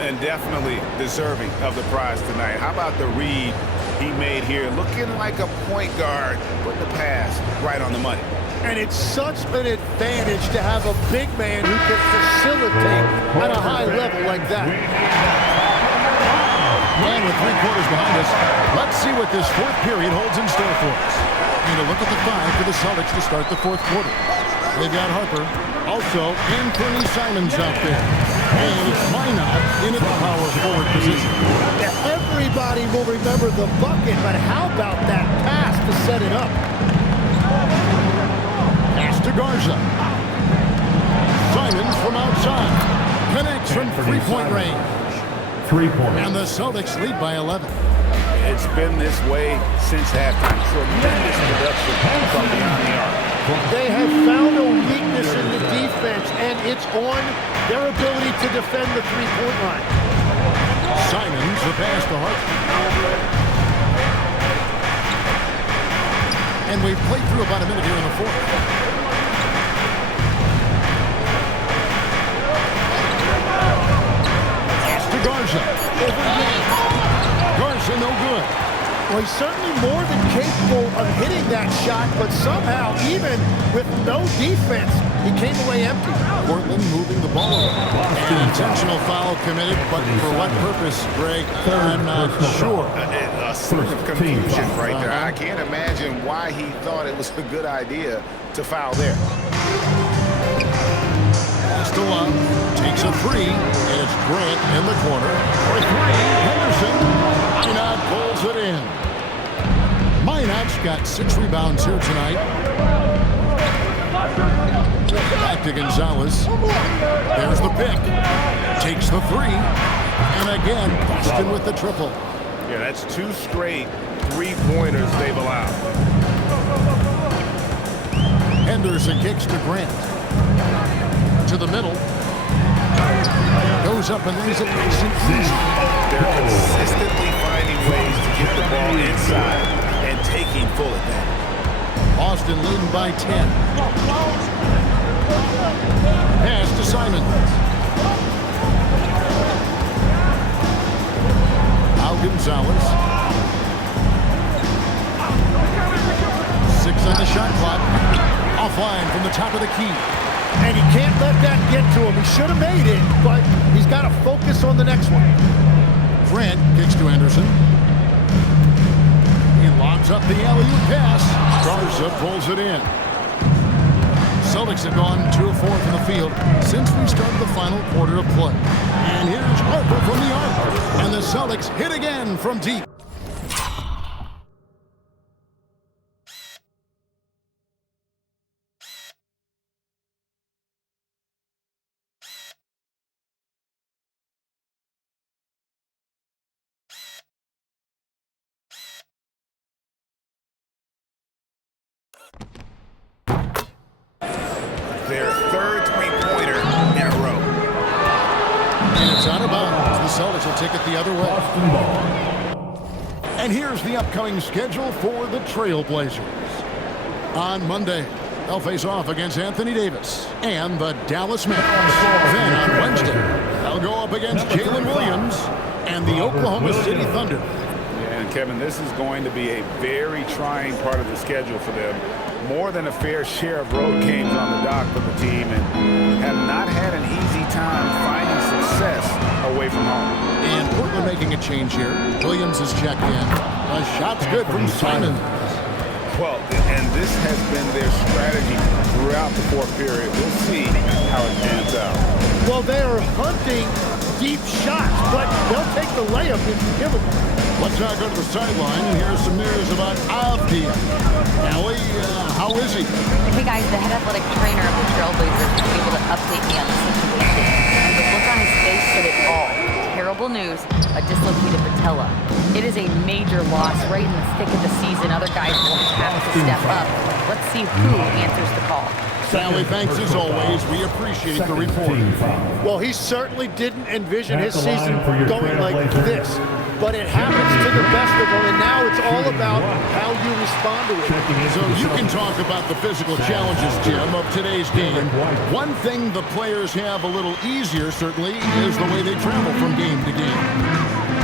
And definitely deserving of the prize tonight. How about the read he made here? Looking like a point guard, putting the pass right on the money. And it's such an advantage to have a big man who can facilitate at a high level like that. And with 3 quarters behind us, let's see what this fourth period holds in store for us. And a look at the 5 for the Celtics to start the fourth quarter. They've got Harper. Also, Anthony Simons out there. And it's Minot in at the power forward position. Everybody will remember the bucket, but how about that pass to set it up? Pass to Garza. Simons from outside. Connects from three-point range. 3 points. And the Celtics lead by 11. It's been this way since halftime. Tremendous production from beyond the arc. They have found a weakness in the defense, and it's on their ability to defend the three-point line. Simons, the pass to Harper. And we've played through about a minute here in the fourth. Pass to Garza. Garza, no good. Well, he's certainly more than capable of hitting that shot, but somehow, even with no defense, he came away empty. Portland moving the ball over. An intentional foul committed, but for what purpose, Greg? I'm not sure. A sort of confusion right there. I can't imagine why he thought it was a good idea to foul there. Pass to Love. Takes a three, and it's Grant in the corner. For three, Henderson. Minot pulls it in. Minot's got 6 rebounds here tonight. Back to Gonzalez. There's the pick. Takes the three. And again, Boston with the triple. Yeah, that's 2 straight three-pointers they've allowed. Henderson kicks to Grant. To the middle. Goes up and lays it nice and easy. They're consistently finding ways to get the ball inside and taking full advantage. Boston leading by 10. Pass to Simons. Now Gonzalez. 6 on the shot clock. Offline from the top of the key. And he can't let that get to him. He should have made it, but he's got to focus on the next one. Grant kicks to Anderson. He lobs up the alley-oop pass. Garza pulls it in. Celtics have gone 2 of 4 from the field since we started the final quarter of play. And here's Harper from the arc. And the Celtics hit again from deep. out of bounds. The Celtics will take it the other way. Boston ball. And here's the upcoming schedule for the Trailblazers. On Monday, they'll face off against Anthony Davis and the Dallas Mavericks. Then on Wednesday, they'll go up against Jalen Williams and the Oklahoma City Thunder. Yeah, and Kevin, this is going to be a very trying part of the schedule for them. More than a fair share of road games on the dock for the team, and have not had an easy time finding success away from home. And Portland making a change here. Williams is checked in. A shot's good from Simon. Well, and this has been their strategy throughout the fourth period. We'll see how it pans out. Well, they're hunting deep shots, but they'll take the layup if you give them. Let's now go to the sideline and hear some news about Avdia. Allie, how is he? Hey guys, the head athletic trainer of the Trailblazers was able to update me on the situation. And the look on his face said it all. Terrible news, a dislocated patella. It is a major loss right in the thick of the season. Other guys will have to step up. Let's see who answers the call. Sally, thanks as always. We appreciate the report. Well, he certainly didn't envision his season going like this. But it happens to the best of them, and now it's all about how you respond to it. So you can talk about the physical challenges, Jim, of today's game. One thing the players have a little easier, certainly, is the way they travel from game to game.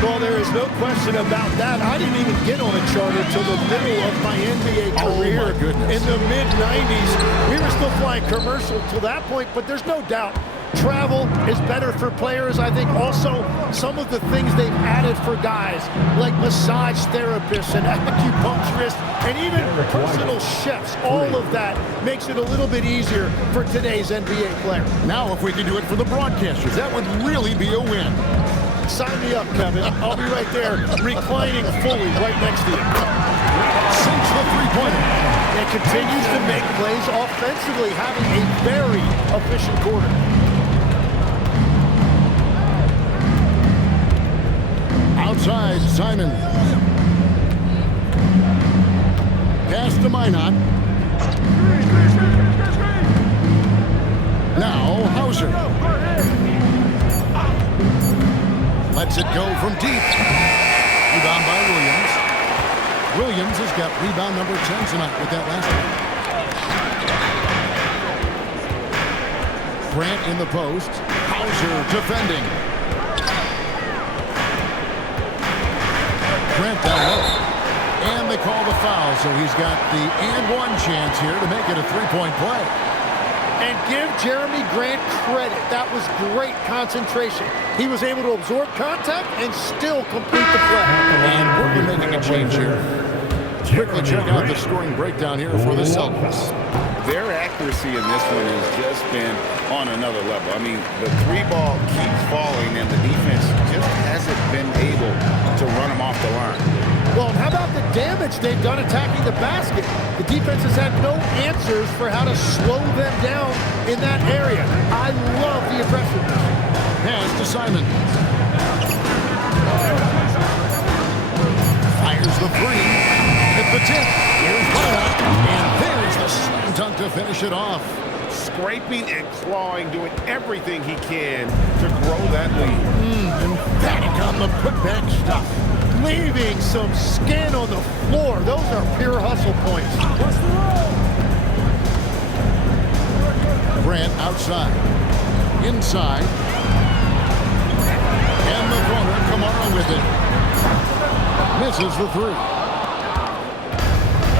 Well, there is no question about that. I didn't even get on a charter till the middle of my NBA career. Oh, my goodness. In the mid-'90s. We were still flying commercial till that point, but there's no doubt travel is better for players. I think also some of the things they've added for guys, like massage therapists and acupuncturists and even personal chefs, all of that makes it a little bit easier for today's NBA player. Now, if we could do it for the broadcasters, that would really be a win. Sign me up, Kevin. I'll be right there, reclining fully right next to you. Sinks the three-pointer. And continues to make plays offensively, having a very efficient quarter. Outside, Simon. Pass to Minot. Now, Hauser. Lets it go from deep. Rebound by Williams. Williams has got rebound number 10 tonight with that last one. Grant in the post. Hauser defending. Grant down low. And they call the foul, so he's got the and one chance here to make it a three-point play. And give Jeremy Grant credit. That was great concentration. He was able to absorb contact and still complete the play. And we're making a change here. Quickly check out the scoring breakdown here for the Celtics. Their accuracy in this one has just been on another level. I mean, the three ball keeps falling, and the defense just hasn't been able to run them off the line. Well, how about the damage they've done attacking the basket? The defense has had no answers for how to slow them down in that area. I love the aggressiveness. Pass to Simon. Fires the three. Hit the tip. Here's Minot. And there's the slam dunk to finish it off. Scraping and clawing, doing everything he can to grow that lead. Emphatic on the putback stuff. Leaving some skin on the floor. Those are pure hustle points. Grant outside. Inside. And the corner. Kamara with it. Misses the three.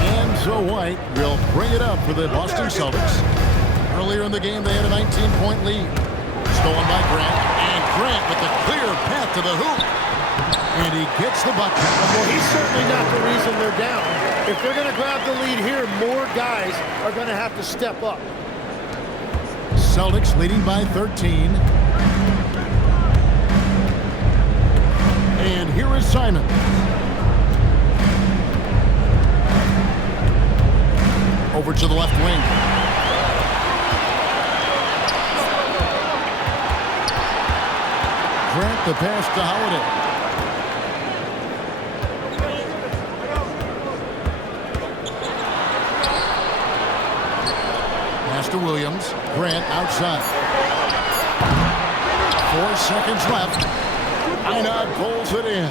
And so White will bring it up for the Boston Celtics. Earlier in the game, they had a 19-point lead. Stolen by Grant. And Grant with the clear path to the hoop. And he gets the bucket. Well, he's certainly not the reason they're down. If they're going to grab the lead here, more guys are going to have to step up. Celtics leading by 13. And here is Simon. Over to the left wing. Grant the pass to Holiday. Pass to Williams. Grant outside. 4 seconds left. Einard pulls it in.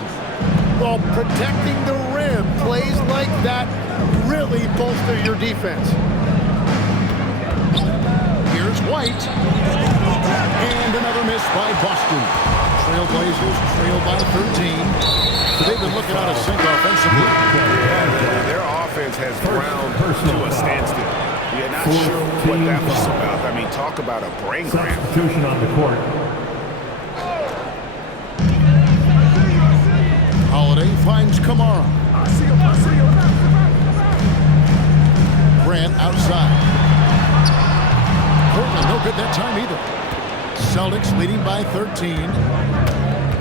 Well, protecting the rim, plays like that really bolster your defense. Here's White. And another miss by Boston. Trailblazers trail by 13. So they've been looking out of sync offensively. Yeah, their offense has ground to a standstill. We are not sure what that was about. I mean, talk about a brain cramp. Substitution on the court. Holiday finds Kamara. Grant outside. Portland no good that time either. Celtics leading by 13.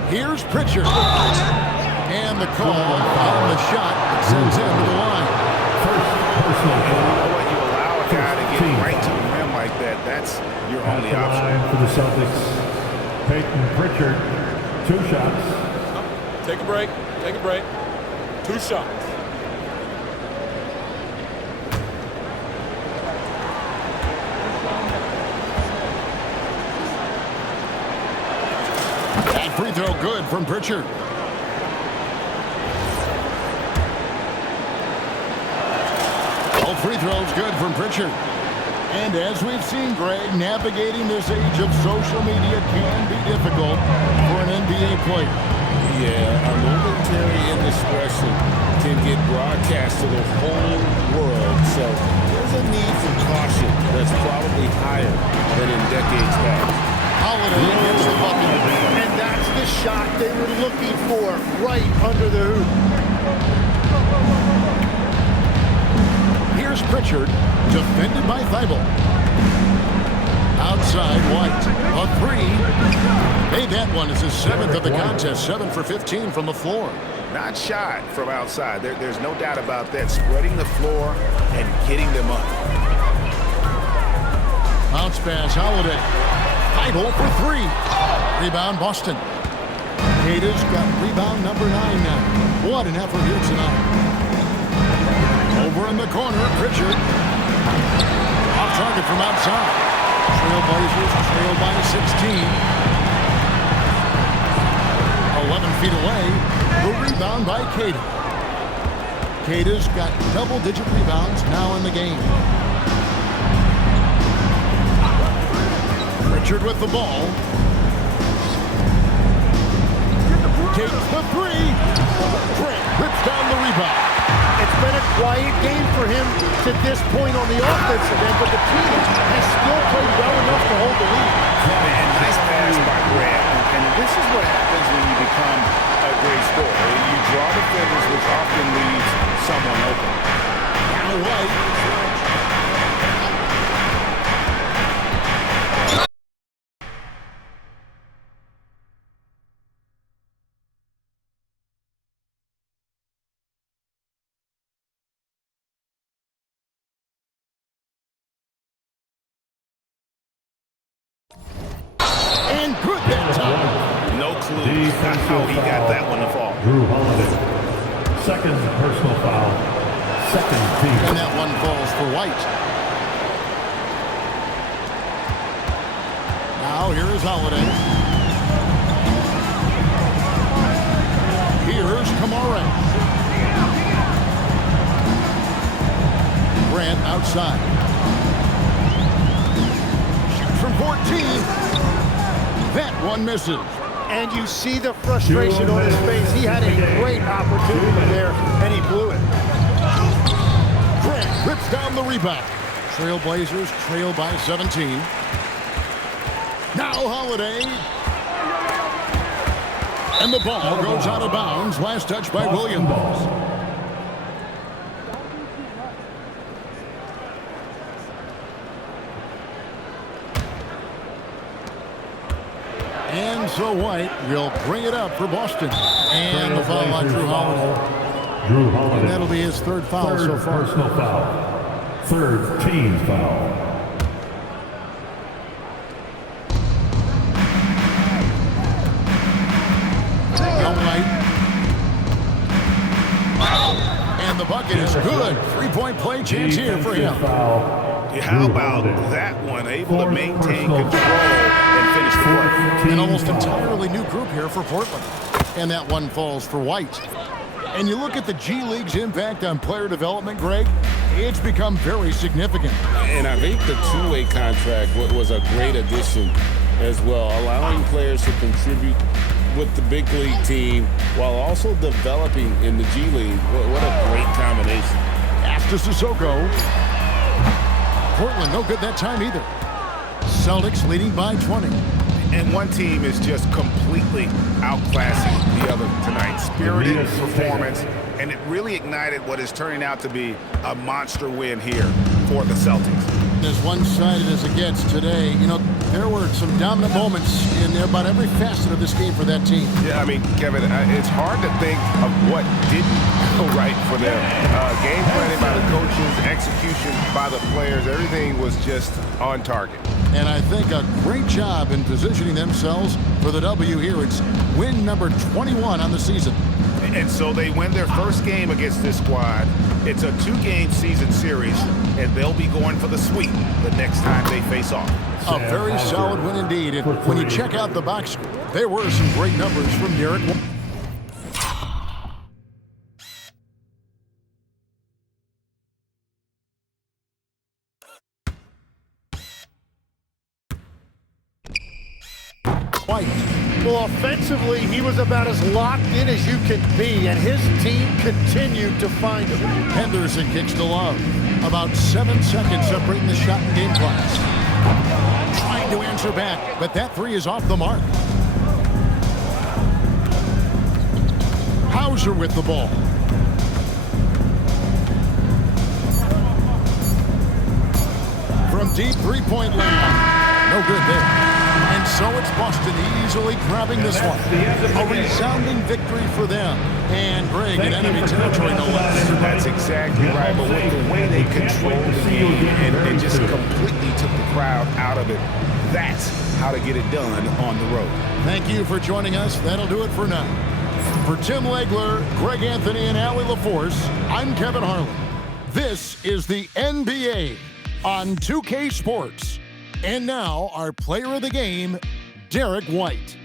Here's Pritchard. And the call on the shot that sends him to the line. What you allow a guy to get right to the rim like that, that's your only option. For the Celtics, Peyton Pritchard, 2 shots. Take a break. Take a break. 2 shots. That free throw good from Pritchard. All free throws good from Pritchard. And as we've seen, Greg, navigating this age of social media can be difficult for an NBA player. Yeah, a momentary indiscretion can get broadcast to the whole world. So there's a need for caution that's probably higher than in decades past. Holiday gets the bucket. And that's the shot they were looking for, right under the hoop. Here's Pritchard, defended by Thibault. Outside, White, a 3. Hey, that one is his 7th of the contest, 7 for 15 from the floor. Not shot from outside. There's no doubt about that. Spreading the floor and getting them up. Bounce pass, Holiday. Thibault for 3. Rebound, Boston. Gators got rebound number 9 now. What an effort here tonight. Over in the corner, Pritchard. Off target from outside. Trailblazers trail by 16. 11 feet away. The rebound by Cater. Cater's got double-digit rebounds now in the game. Pritchard with the ball. Takes the 3. Grant rips down the rebound. It's been a quiet game for him to this point on the offensive end, but the team has still played well enough to hold the lead. Man, nice pass by Grant. And this is what happens when you become a great scorer. You draw defenders, which often leaves someone open. Now White. And good that time. No clue how he got that one to fall. Drew Holiday, 2nd personal foul, 2nd team. And that one falls for White. Now here is Holiday. Here's Kamara. Grant outside. Shoots from 14. That one misses. And you see the frustration on his face. He had a great opportunity there, and he blew it. Grant rips down the rebound. Trailblazers trail by 17. Now Holiday. And the ball goes out of bounds. Last touch by Williams. And so White will bring it up for Boston. And the foul on Drew Holiday. Drew Holiday. And that'll be his 3rd foul so far. Personal foul. 3rd team foul. And the bucket is good. 3-point play chance here for him. Foul. How about that one? Able to maintain control and finish the play. An almost entirely new group here for Portland. And that one falls for White. And you look at the G League's impact on player development, Greg, it's become very significant. And I think the two-way contract was a great addition as well, allowing players to contribute with the big league team while also developing in the G League. What a great combination. Pass to Sissoko. Portland no good that time either. Celtics leading by 20. And one team is just completely outclassing the other tonight. Spirited performance, and it really ignited what is turning out to be a monster win here for the Celtics. As one-sided as it gets today, you know, there were some dominant moments in about every facet of this game for that team. Yeah, I mean, Kevin, it's hard to think of what didn't go right for them. Game planning by the coaches, execution by the players, everything was just on target. And I think a great job in positioning themselves for the W here. It's win number 21 on the season. And so they win their first game against this squad. It's a 2-game season series, and they'll be going for the sweep the next time they face off. A very solid win indeed. And when you check out the box score, there were some great numbers from Derek. White. Well, offensively, he was about as locked in as you can be, and his team continued to find him. Henderson kicks to Love. About 7 seconds separating the shot and game clocks. Trying to answer back, but that three is off the mark. Hauser with the ball. From deep three-point land. No good there. And so it's Boston easily grabbing this one. A resounding victory for them. And Greg in enemy territory, no less. That's exactly right. But with the way they controlled the game and just completely took the crowd out of it, that's how to get it done on the road. Thank you for joining us. That'll do it for now. For Tim Legler, Greg Anthony, and Allie LaForce, I'm Kevin Harlan. This is the NBA on 2K Sports. And now, our player of the game, Derek White.